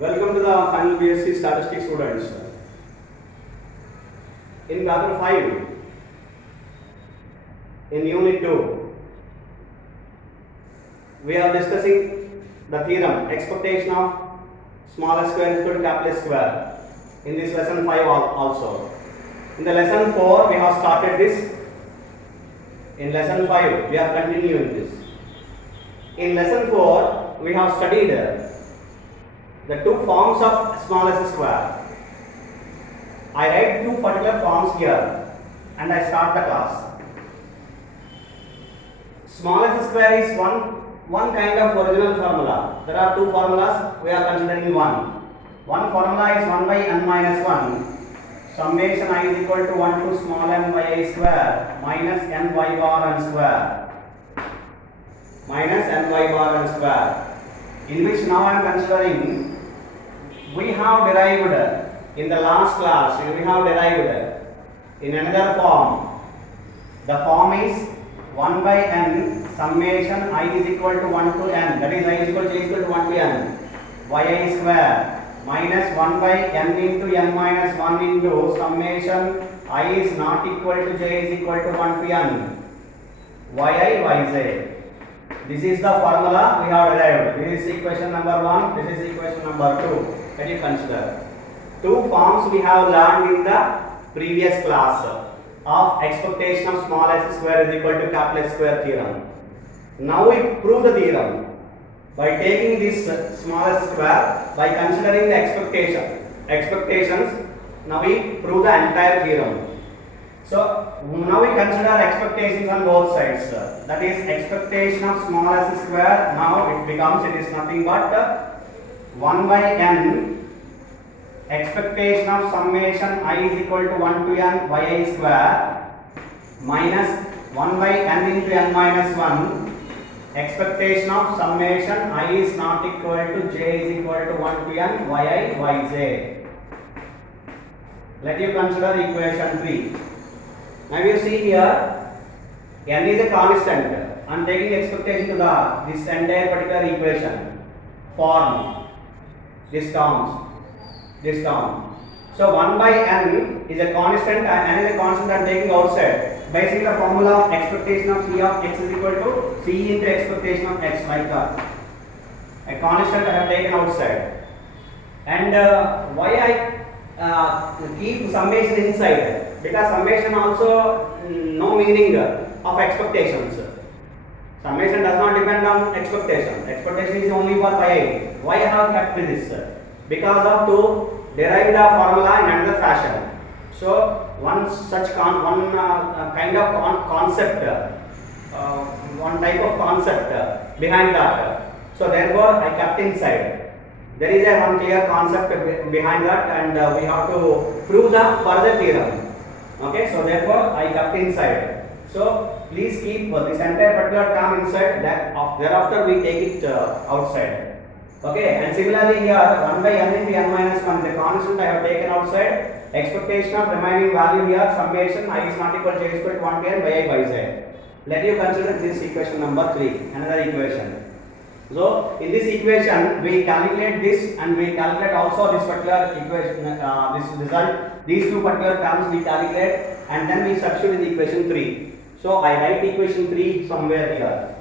Welcome to the final BSc Statistics students. In chapter 5, in unit 2, we are discussing the theorem expectation of small s square is equal to capital S square. In this lesson 5 also. In the lesson 4, we have started this. In lesson 5, we are continuing this. In lesson 4, we have studied the two forms of small s square. I write two particular forms here and I start the class. Small s square is one kind of original formula. There are two formulas, we are considering one. One formula is 1 by n minus 1 summation I is equal to 1 to small n by I square minus n y bar n square minus n y bar n square, in which now I am considering we have derived in the last class, we have derived in another form. The form is 1 by n summation I is equal to 1 to n, that is I is equal to 1 to n yi square minus 1 by n into n minus 1 into summation I is not equal to j is equal to 1 to n yj. This is the formula we have derived. This is equation number 1, this is equation number 2. Can you consider? Two forms we have learned in the previous class of expectation of small s square is equal to capital S square theorem. Now we prove the theorem by taking this small s square, by considering the expectations. Now we prove the entire theorem. So now we consider expectations on both sides. That is expectation of small s square. Now it is nothing but 1 by n expectation of summation I is equal to 1 to n yi square minus 1 by n into n minus 1 expectation of summation I is not equal to j is equal to 1 to n yj. Let you consider equation 3. Now you see here n is a constant. I am taking expectation to this entire particular equation form, this term. So 1 by n is a constant, n is a constant I am taking outside. Basically the formula of expectation of c of x is equal to c into expectation of x, like that. A constant I have taken outside. And why I keep summation inside? Because summation also no meaning of expectations. Summation does not depend on expectation. Expectation is only for pi. Why I have kept this? Because of to derive the formula in another fashion. So one kind of concept, one type of concept behind that. So therefore I kept inside. There is one clear concept behind that, and we have to prove the further theorem. Okay, so therefore I kept inside. So please keep this entire particular term inside. Thereafter we take it outside. Okay, and similarly here 1 by n into n minus 1 is a constant I have taken outside. Expectation of remaining value here summation I is not equal to j is equal to 1 to n yi by z. Let you consider this equation number 3, another equation. So in this equation we calculate this and we calculate also this particular equation, this result. These two particular terms we calculate and then we substitute in equation 3. So I write equation 3 somewhere here.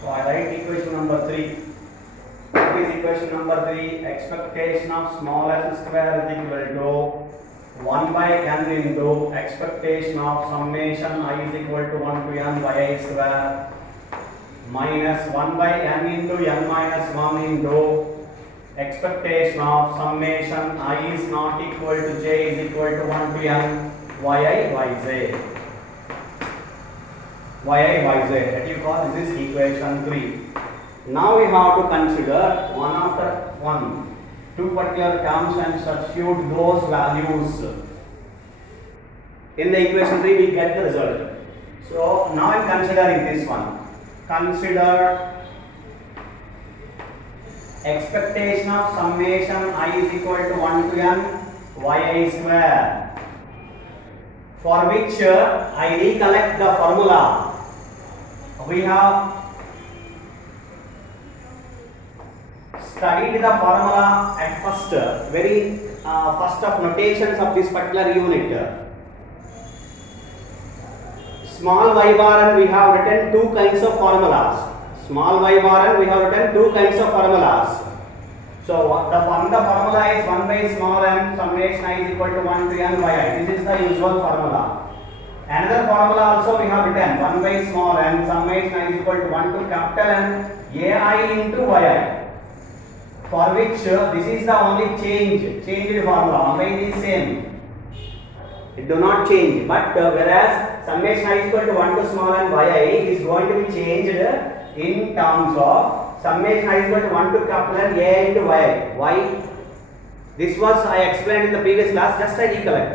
So I write equation number 3. What is equation number 3? Expectation of small s square is equal to 1 by n into expectation of summation I is equal to 1 to n yi square minus 1 by n into n minus 1 into expectation of summation I is not equal to j is equal to 1 to n yij. That you call this is equation 3. Now we have to consider one after one, two particular terms and substitute those values. In the equation 3 we get the result. So now I am considering this one. Consider expectation of summation I is equal to 1 to n yi square, for which I recollect the formula. We have studied the formula at first, very first of notations of this particular unit. Small y bar, and we have written two kinds of formulas. Small y bar, and we have written two kinds of formulas. So the formula is 1 by small m summation I is equal to 1 to n yi. This is the usual formula. Another formula also we have written 1 by small m summation I is equal to 1 to capital N ai into yi. For which this is the only changed formula. Y is same. It do not change. But whereas summation I is equal to 1 to small n yi is going to be changed in terms of summation I is equal to 1 to capital N a into y. Why? This was I explained in the previous class. Just I recollect.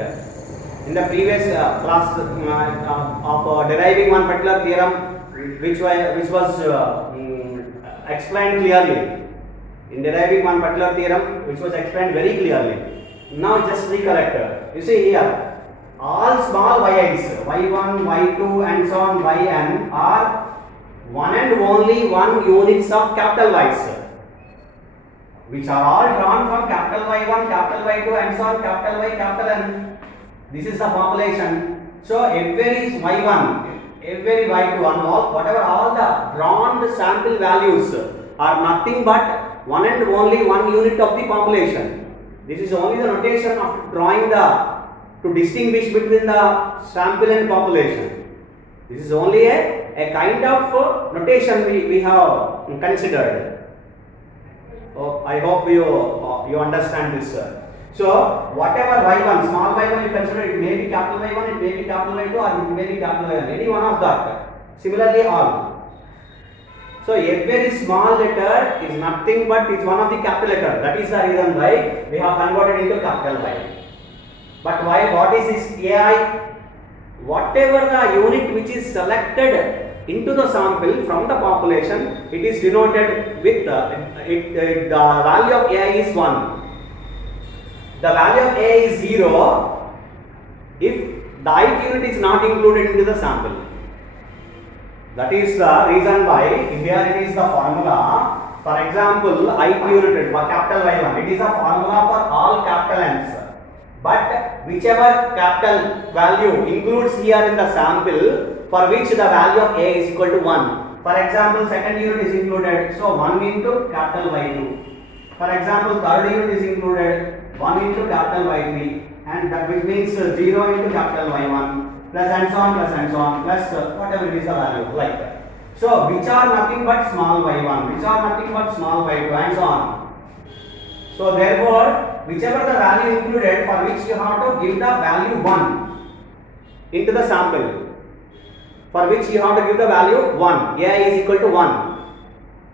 In the previous class of deriving one particular theorem, which was explained clearly. In deriving one particular theorem, which was explained very clearly. Now just recollect. You see here, all small yi's, y1, y2, and so on, yn are one and only one units of capital Y's, which are all drawn from capital Y1, capital Y2, and so on, capital Y, capital N. This is the population. So every Y1, every Y2, and all the drawn sample values are nothing but one and only one unit of the population. This is only the notation of drawing to distinguish between the sample and population. This is only a kind of notation we have considered. I hope you understand this. So whatever y1, small y1 you consider, it may be capital Y1, it may be capital Y2, or it may be capital Y1, any one of that. Similarly all. So every small letter is nothing but is one of the capital letter. That is the reason why we have converted into capital Y. But why? What is this ai? Whatever the unit which is selected into the sample from the population, it is denoted with the value of ai is 1. The value of a is 0 if the ith unit is not included into the sample. That is the reason why here it is the formula. For example, ith unit, capital Y1, it is a formula for all capital N's. But whichever capital value includes here in the sample, for which the value of a is equal to 1. For example, second unit is included, so 1 into capital Y2. For example, third unit is included, 1 into capital Y3, and that which means 0 into capital Y1, plus and so on, plus whatever it is the value, like that. So which are nothing but small y1, which are nothing but small y2, and so on. So therefore, whichever the value included, for which you have to give the value 1 into the sample, for which you have to give the value 1, a is equal to 1.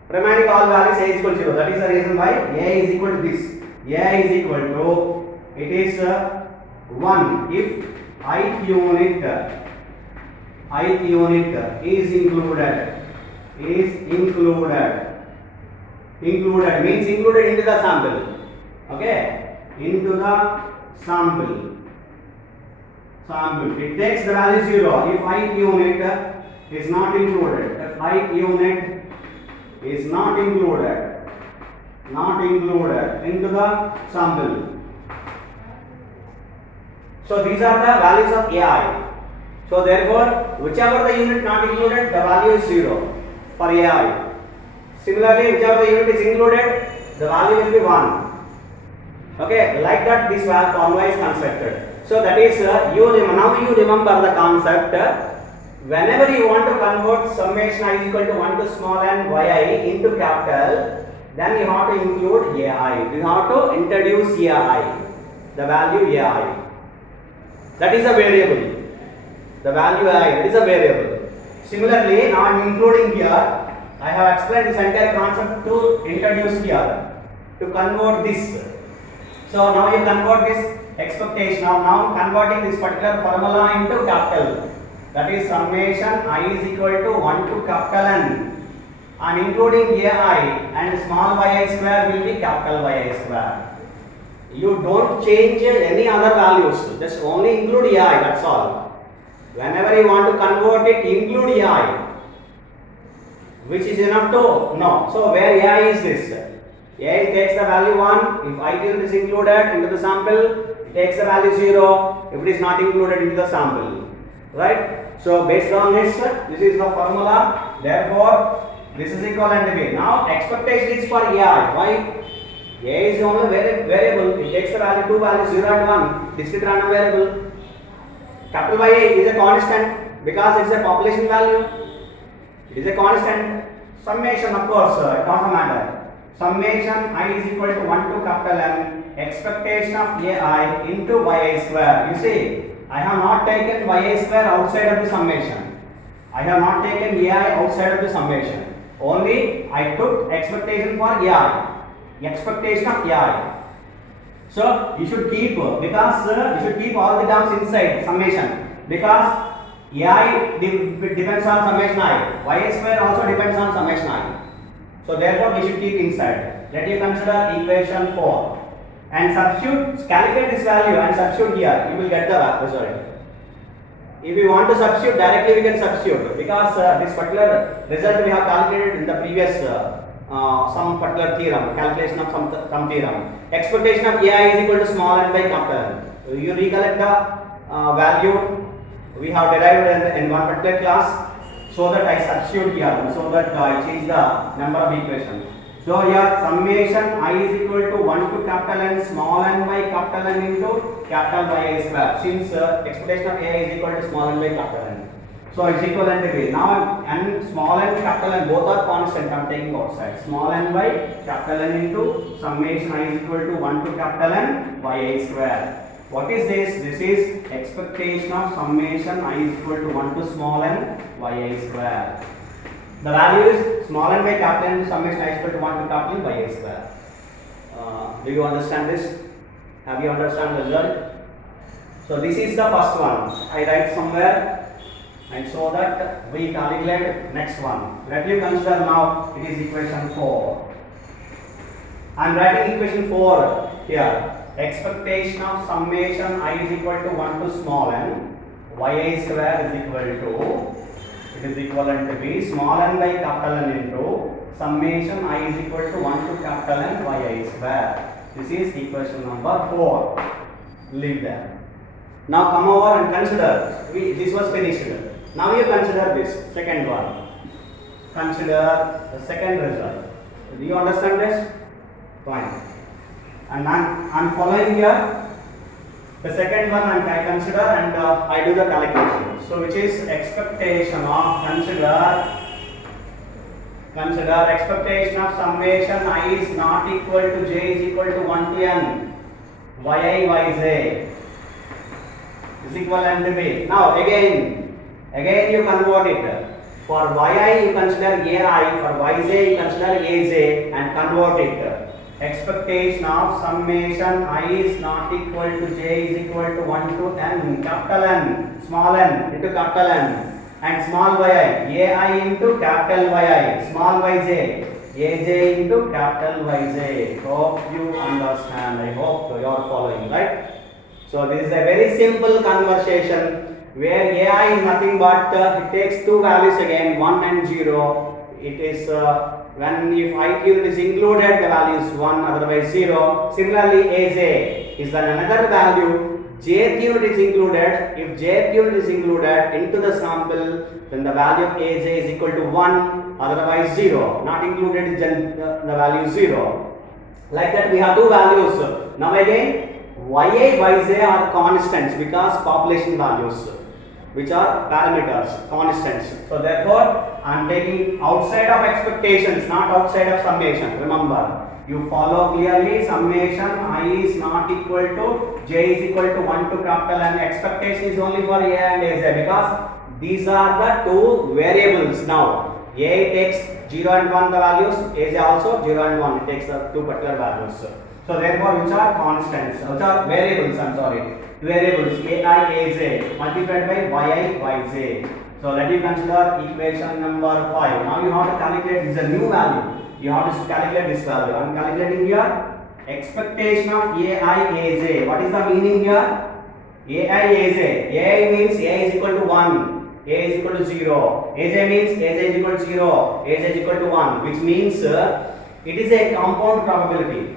Remaining all values a is equal to 0. That is the reason why a is equal to this. A is equal to, it is 1 if ith unit is included means included into the sample. Okay, into the sample. It takes the value 0 if ith unit is not included. If ith unit is not included into the sample. So these are the values of ai. So therefore, whichever the unit not included, the value is 0 for ai. Similarly, whichever the unit is included, the value will be 1. Okay, like that this formula is constructed. So that is now you remember the concept. Whenever you want to convert summation I is equal to 1 to small n yi into capital, then you have to include ai. You have to introduce ai, the value ai. That is a variable. The value ai, that is a variable. Similarly, now I am including here. I have explained this entire concept to introduce here, to convert this. So now you convert this expectation. Now converting this particular formula into capital. That is summation I is equal to 1 to capital N. And including ai and small yi square will be capital yi square. You don't change any other values, just only include ai, that's all. Whenever you want to convert it, include ai, which is enough to know. So where ai is this? A takes the value 1. If ith unit is included into the sample, it takes the value 0. If it is not included into the sample. Right? So based on this is the formula. Therefore, this is equivalent to B. Now expectation is for AI. Why? A is the only variable. It takes the value, two values 0 and 1. Discrete random variable. Capital YA is a constant because it is a population value. It is a constant. Summation, of course, it doesn't matter. Summation I is equal to 1 to capital M. Expectation of AI into YA square. You see, I have not taken YA square outside of the summation. I have not taken AI outside of the summation. Only I took expectation for AI. Expectation of AI. So you should keep because you should keep all the terms inside summation because AI depends on summation I. YA square also depends on summation I. So therefore we should keep inside. Let you consider equation 4 and substitute, calculate this value and substitute here. You will get the result. If you want to substitute directly, we can substitute because this particular result we have calculated in the previous some particular theorem, calculation of some theorem. Expectation of AI is equal to small n by capital N. You recollect the value we have derived in one particular class, so that I substitute here, so that I change the number of equations. So here summation I is equal to 1 to capital N small n by capital N into capital YA square, since expectation of AI is equal to small n by capital N. So it's equivalent to B. Now n small n capital N both are constant. I am taking outside. Small n by capital N into summation I is equal to 1 to capital N YA square. What is this? This is expectation of summation I is equal to 1 to small n YA square. The value is small n by capital N summation I is equal to 1 to capital N YA square. Do you understand this? Have you understand the result? So this is the first one. I write somewhere and so that we calculate next one. Let you consider now it is equation 4. I am writing equation 4 here. Expectation of summation I is equal to 1 to small n YA square is equal to, it is equivalent to B, small n by capital N into summation I is equal to 1 to capital N YA square. This is equation number 4. Leave there. Now come over and consider, this was finished. Now you consider this second one. Consider the second result. Do you understand this? Fine. And I'm following here the second one, and I consider and I do the calculation. So which is expectation of consider expectation of summation I is not equal to j is equal to 1 to n yi yj is equivalent to b. Now again you convert it. For yi you consider ai, for yj you consider aj and convert it. Expectation of summation I is not equal to j is equal to 1 to n capital N small n into capital N and small yi ai into capital yi small yj aj into capital yj. Hope you understand. I hope you are following, right? So this is a very simple conversation where ai is nothing but it takes two values again, 1 and 0. It is when if ith unit is included, the value is 1, otherwise 0. Similarly, aj is then another value. Jth unit is included. If jth unit is included into the sample, then the value of aj is equal to 1, otherwise 0. Not included is then the value 0. Like that, we have two values. Now again, ya, yj are constants because population values, which are parameters, constants. So therefore, I am taking outside of expectations, not outside of summation. Remember, you follow clearly. Summation I is not equal to j is equal to 1 to capital N. Expectation is only for a and aj because these are the two variables. Now a takes 0 and 1 the values, aj also 0 and 1 it takes the two particular values. So therefore, which are constants, which are variables, I am sorry, variables ai, aj multiplied by yi, yj. So let you consider equation number 5. Now you have to calculate, this is a new value. You have to calculate this value. I am calculating here expectation of ai, aj. What is the meaning here? ai, aj. ai means a is equal to 1, a is equal to 0. aj means aj is equal to 0, aj is equal to 1, which means it is a compound probability.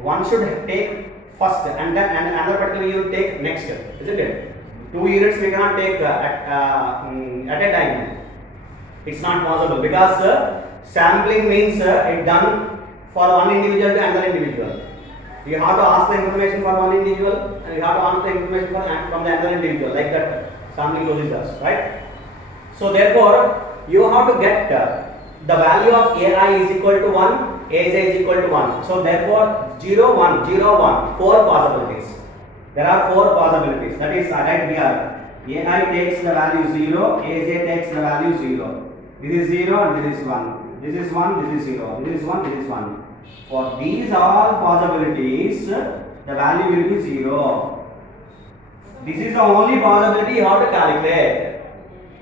One should take first and then another particular unit take next, isn't it? 2 units we cannot take at a time. It's not possible because sampling means it done for one individual to another individual. You have to ask the information for one individual and you have to ask the information from the other individual, like that sampling procedures, right? So therefore, you have to get the value of AI is equal to 1, AJ is equal to 1. So therefore, 0, 1, 0, 1, 4 possibilities. There are 4 possibilities. That is right here. AI takes the value 0, AJ takes the value 0. This is 0 and this is 1. This is 1, this is 0. This is 1, this is 1. For these all possibilities, the value will be 0. This is the only possibility you have to calculate.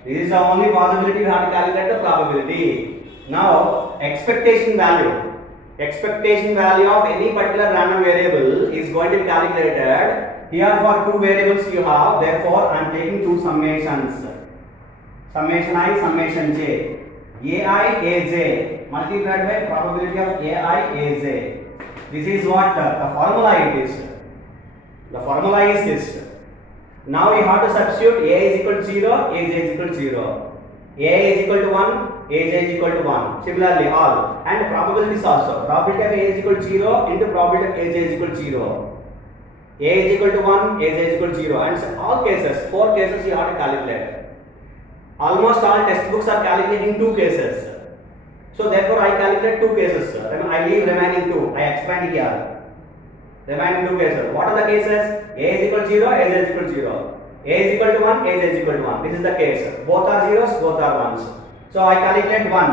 This is the only possibility you have to calculate the probability. Now, expectation value. Expectation value of any particular random variable is going to be calculated. Here for 2 variables you have, therefore I am taking 2 summations. Summation I, summation j. AI, AJ multiplied by probability of AI, AJ. This is what the formula it is. The formula is this. Now we have to substitute A is equal to 0, AJ is equal to 0. A is equal to 1, AJ is equal to 1. Similarly all. And probabilities also. Probability of A is equal to 0 into probability of AJ is equal to 0. A is equal to 1, AJ is equal to 0. And so all cases, 4 cases you have to calculate. Almost all textbooks are calculating 2 cases. So therefore I calculate 2 cases. I leave remaining 2. I expand here. Remaining 2 cases. What are the cases? A is equal to 0, AJ is equal to 0. A is equal to 1, AJ is equal to 1. This is the case. Both are zeros, both are ones. So I calculate 1.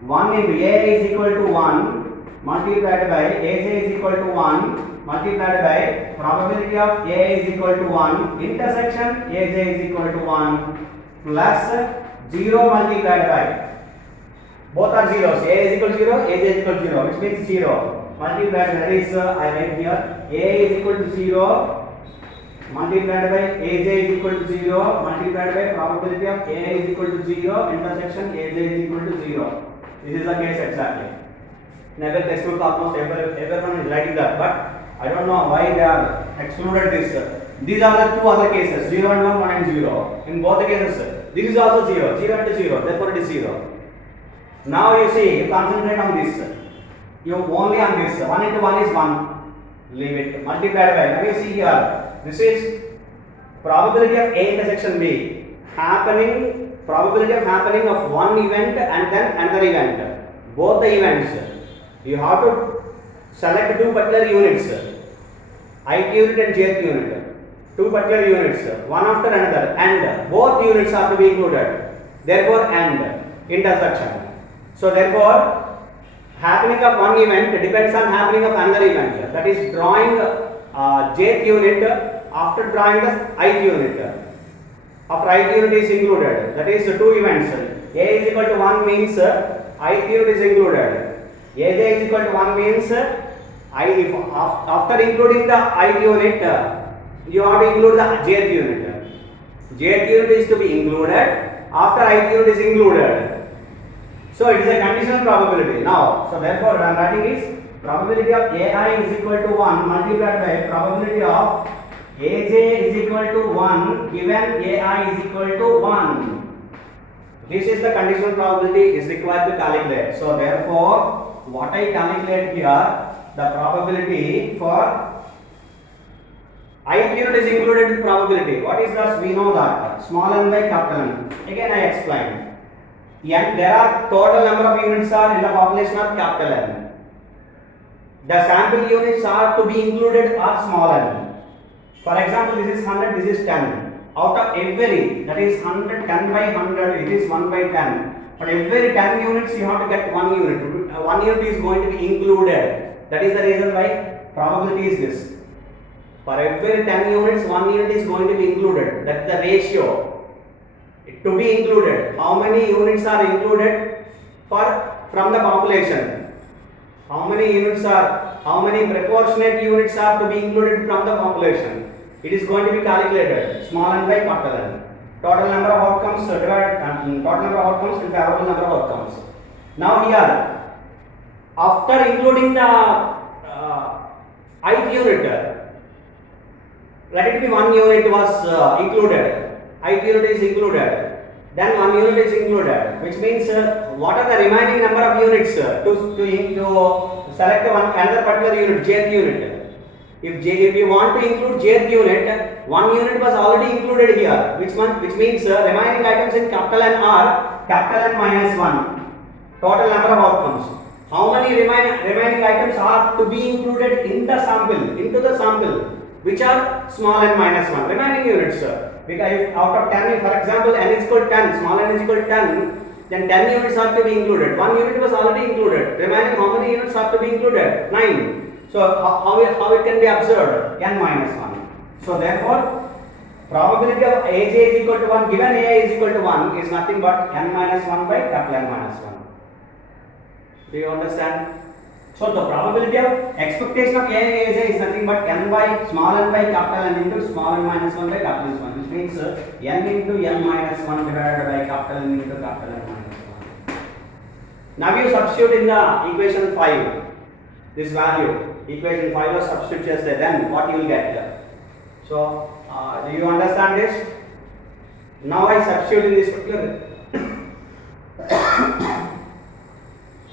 1 into A is equal to 1 multiplied by AJ is equal to 1 multiplied by probability of A is equal to 1 intersection AJ is equal to 1 plus 0 multiplied by, both are zeros, A is equal to 0, AJ is equal to 0, which means 0 multiplied by, that is I write here, A is equal to 0 multiplied by AJ is equal to 0 multiplied by probability of A is equal to 0 intersection AJ is equal to 0. This is the case exactly. In every textbook almost everyone is writing that, but I don't know why they are excluded this. These are the 2 other cases, 0 and 1, 1 and 0. In both the cases, this is also 0, 0 into 0, therefore it is 0. Now you see, you concentrate on this. You only on this. 1 into 1 is 1. Leave it. Multiplied by. Now you see here, this is probability of A intersection B. Probability of happening of one event and then another event. Both the events. You have to select 2 particular units. Ith unit and jth unit. 2 particular units, one after another, and both units are to be included. Therefore, and intersection. So therefore, happening of one event depends on happening of another event. That is drawing jth unit after drawing the ith unit. After ith unit is included. That is 2 events. A is equal to 1 means ith unit is included. AJ is equal to 1 means after including the ith unit, you have to include the jth unit. Jth unit is to be included after ith unit is included. So it is a conditional probability. Now, so therefore I am writing is probability of AI is equal to 1 multiplied by probability of AJ is equal to 1 given AI is equal to 1. This is the conditional probability is required to calculate. So therefore, what I calculate here, the probability for ith unit is included with probability. What is that? We know that. Small n by capital N. Again I explain. And there are total number of units are in the population of capital N. The sample units are to be included are small n. For example, this is 100, this is 10. Out of every, that is 100, 10 by 100, it is 1 by 10. But every 10 units you have to get 1 unit. 1 unit is going to be included. That is the reason why probability is this. For every 10 units, 1 unit is going to be included. That is the ratio. To be included. How many units are included from the population? How many proportionate units are to be included from the population? It is going to be calculated. Small n by capital N. Total number of outcomes total number of outcomes and favorable number of outcomes. Now here, after including the ith unit, let it be 1 unit was included, ith unit is included, then 1 unit is included, which means what are the remaining number of units to select another particular unit, jth unit. If you want to include jth unit, 1 unit was already included here, which means remaining items in capital N are capital N minus 1, total number of outcomes. How many remaining items are to be included in the sample, into the sample, which are small n minus 1, remaining units. Because if out of 10, for example, n is equal to 10, small n is equal to 10, then 10 units are to be included. 1 unit was already included. Remaining how many units are to be included? 9. So how it can be observed? N minus 1. So therefore, probability of Aj is equal to 1 given Ai is equal to 1 is nothing but n minus 1 by capital N minus 1. Do you understand? So the probability of expectation of Ai is nothing but n by small n by capital N into small n minus 1 by capital N 1, which means n into n minus 1 divided by capital N into capital N minus 1. Now you substitute in the equation 5 this value. Equation 5 lo substitute cheste, then what you will get? So do you understand this? Now I substitute in this particular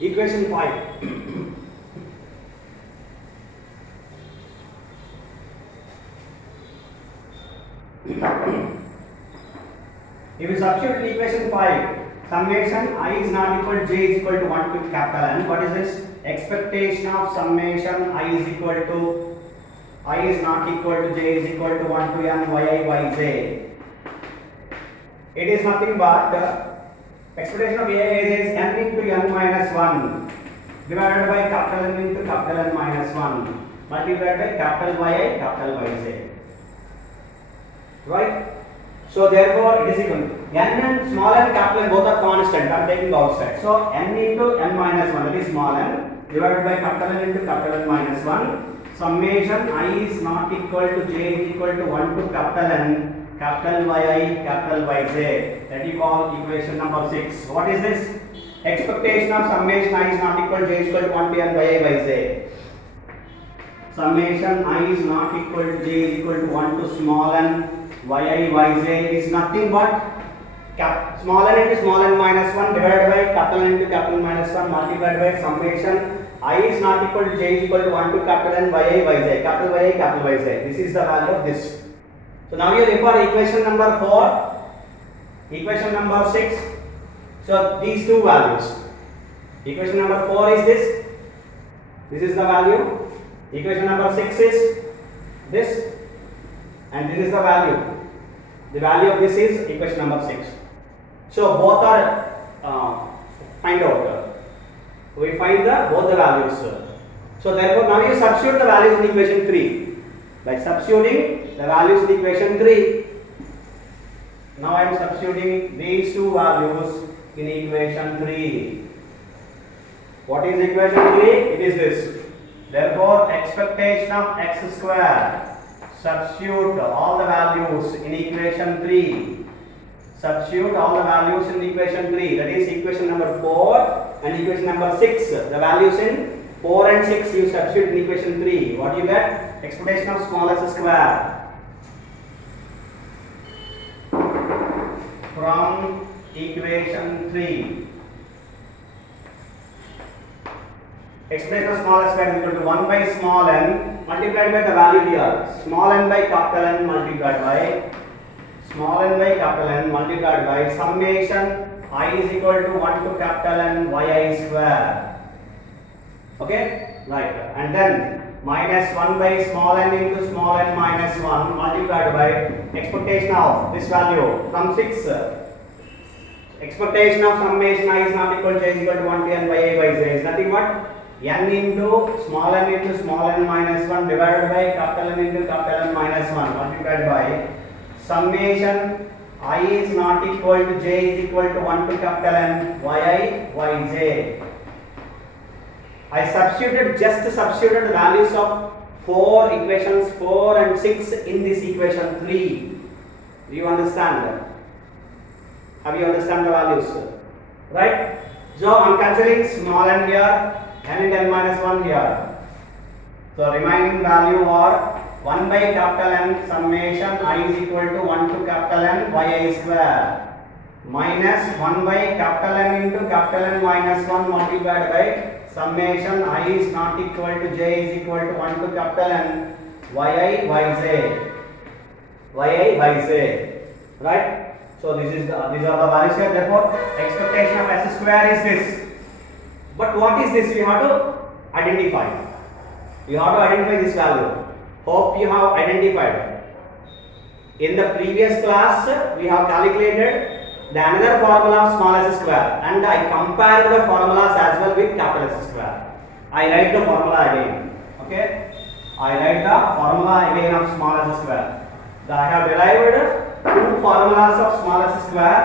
equation 5. If you substitute in equation 5, summation I is not equal to j is equal to 1 to capital N. What is this? Expectation of summation I is equal to I is not equal to j is equal to 1 to n yi yj. It is nothing but expectation of ai is n into n minus 1 divided by capital N into capital N minus 1 multiplied by capital yi capital yj. Right? So therefore it is equal to n and small n capital N both are constant. I am taking outside. So n into n minus 1, that is small n, divided by capital N into capital N minus 1. Summation I is not equal to j is equal to 1 to capital N capital yi capital yj. That you call equation number 6. What is this? Expectation of summation I is not equal to j is equal to 1 to n yi yj. Summation I is not equal to j is equal to 1 to small n yi yj is nothing but small n into small n minus 1 divided by capital N into capital N minus 1 multiplied by summation I is not equal to j is equal to 1 to capital N yi yj, capital yi capital yj. This is the value of this. So now you refer equation number 4, equation number 6. So these two values. Equation number 4 is this. This is the value. Equation number 6 is this, and this is the value. The value of this is equation number 6. So both are find out. We find both the values. So therefore now you substitute the values in equation 3. By substituting the values in equation 3, now I am substituting these two values in equation 3. What is equation 3? It is this. Therefore expectation of x square, substitute all the values in equation 3. Substitute all the values in equation 3, that is equation number 4 and equation number 6. The values in 4 and 6 you substitute in equation 3. What do you get? Expectation of small s square from equation 3. Expectation of small s square is equal to 1 by small n multiplied by the value here. Small n by capital N multiplied by small n by capital N multiplied by summation I is equal to 1 to capital N yi square. Okay? Right. And then minus 1 by small n into small n minus 1 multiplied by expectation of this value from 6. Expectation of summation I is not equal to j is equal to 1 to n by a by z is nothing but n into small n minus 1 divided by capital N into capital N minus 1 multiplied by summation I is not equal to j is equal to 1 to capital N yi yj. I just substituted the values of 4 equations 4 and 6 in this equation 3. Do you understand? Have you understand the values? Right? So I am considering small n here, n into n minus 1 here. So remaining value are 1 by capital N summation I is equal to 1 to capital N yi square minus 1 by capital N into capital N minus 1 multiplied by summation I is not equal to j is equal to 1 to capital N yi yj, right? So these are the values here. Therefore expectation of s square is this. But what is this? We have to identify. You have to identify this value. Hope you have identified. In the previous class, we have calculated the another formula of small s square, and I compared the formulas as well with capital S square. I write the formula again. Okay, I write the formula again of small s square. I have derived two formulas of small s square.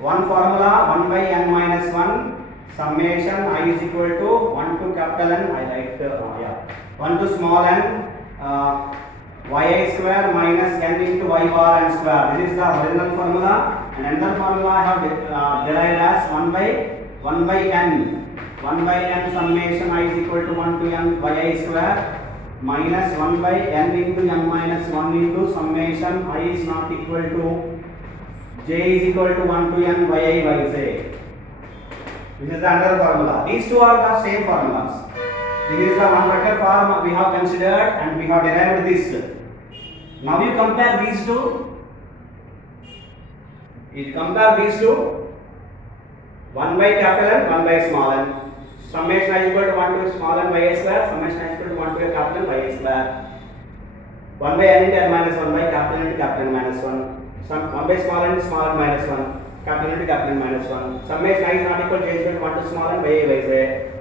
One formula 1 by n minus 1 summation I is equal to 1 to capital N. I write 1 to small n yi square minus n into y bar n square. This is the original formula, and another formula I have derived as 1 by n summation I is equal to 1 to n yi square minus 1 by n into n minus 1 into summation I is not equal to j is equal to 1 to n yi yj. This is the another formula. These two are the same formulas. This is the one vector form we have considered, and we have derived this. Now you compare these two. You compare these two. 1 by capital N, 1 by small n. Summation is equal to 1 to small n y square. Summation is equal to 1 to capital N y square. 1 by n into n minus 1 by capital N into capital N minus 1. 1 by small n minus 1. Capital into capital N minus 1. Summation I is not equal to j is equal to 1 to small n by a by z.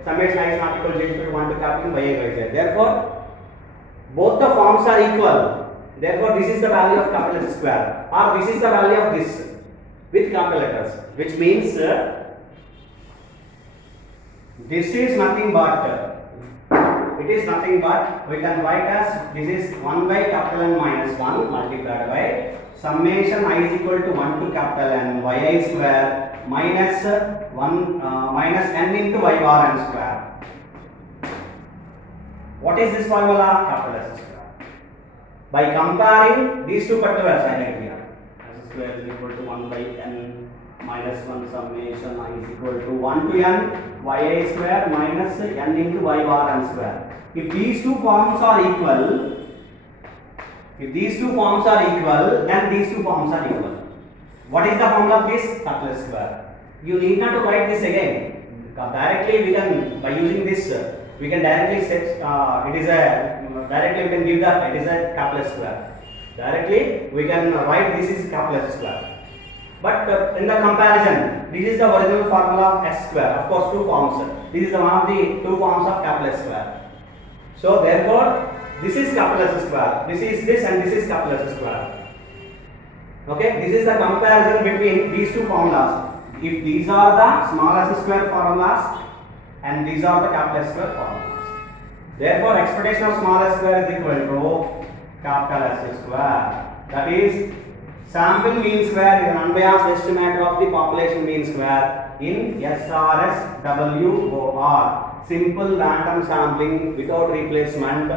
Summation I is not equal to j is equal to 1 to capital N by a by z. Therefore, both the forms are equal. Therefore, this is the value of capital S square, or this is the value of this with capital letters, which means this is nothing but, it is nothing but, we can write as this is 1 by capital N minus 1 multiplied by summation I is equal to 1 to capital N yi square minus 1 minus n into y bar n square. What is this formula? Capital S square. By comparing these two particulars, I write here s square is equal to 1 by n minus 1 summation I is equal to 1 to n yi square minus n into y bar n square. If these two forms are equal, then these two forms are equal. What is the formula of this? Capital S square. You need not to write this again. Directly we can, by using this, we can directly set it is a directly we can give that it is a capital S square. Directly we can write this is capital S square. But in the comparison, this is the original formula of S square. Of course, two forms. This is the one of the two forms of capital S square. So therefore, this is capital S square. This is this, and this is capital S square. Okay, this is the comparison between these two formulas. If these are the small s square formulas, and these are the capital S square formulas. Therefore, expectation of small s square is equal to capital S square. That is, sample mean square is an unbiased estimator of the population mean square in SRSWOR. Simple random sampling without replacement.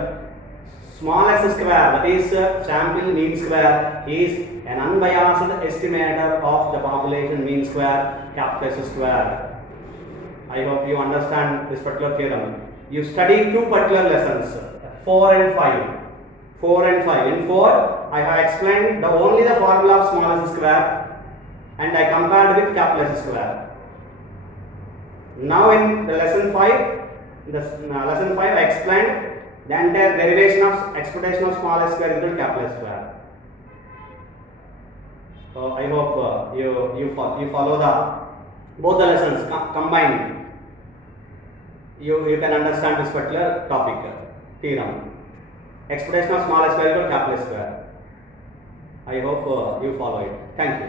Small s square, that is sample mean square, is an unbiased estimator of the population mean square, capital S square. I hope you understand this particular theorem. You study two particular lessons, 4 and 5. 4 and 5. In 4, I have explained only the formula of small s square, and I compared with capital S square. Now in the lesson 5, I explained the entire derivation of expectation of small s square equal to capital S square. So I hope you follow both the lessons combined. You can understand this particular topic, theorem. Expectation of small s square equal to capital S square. I hope you follow it. Thank you.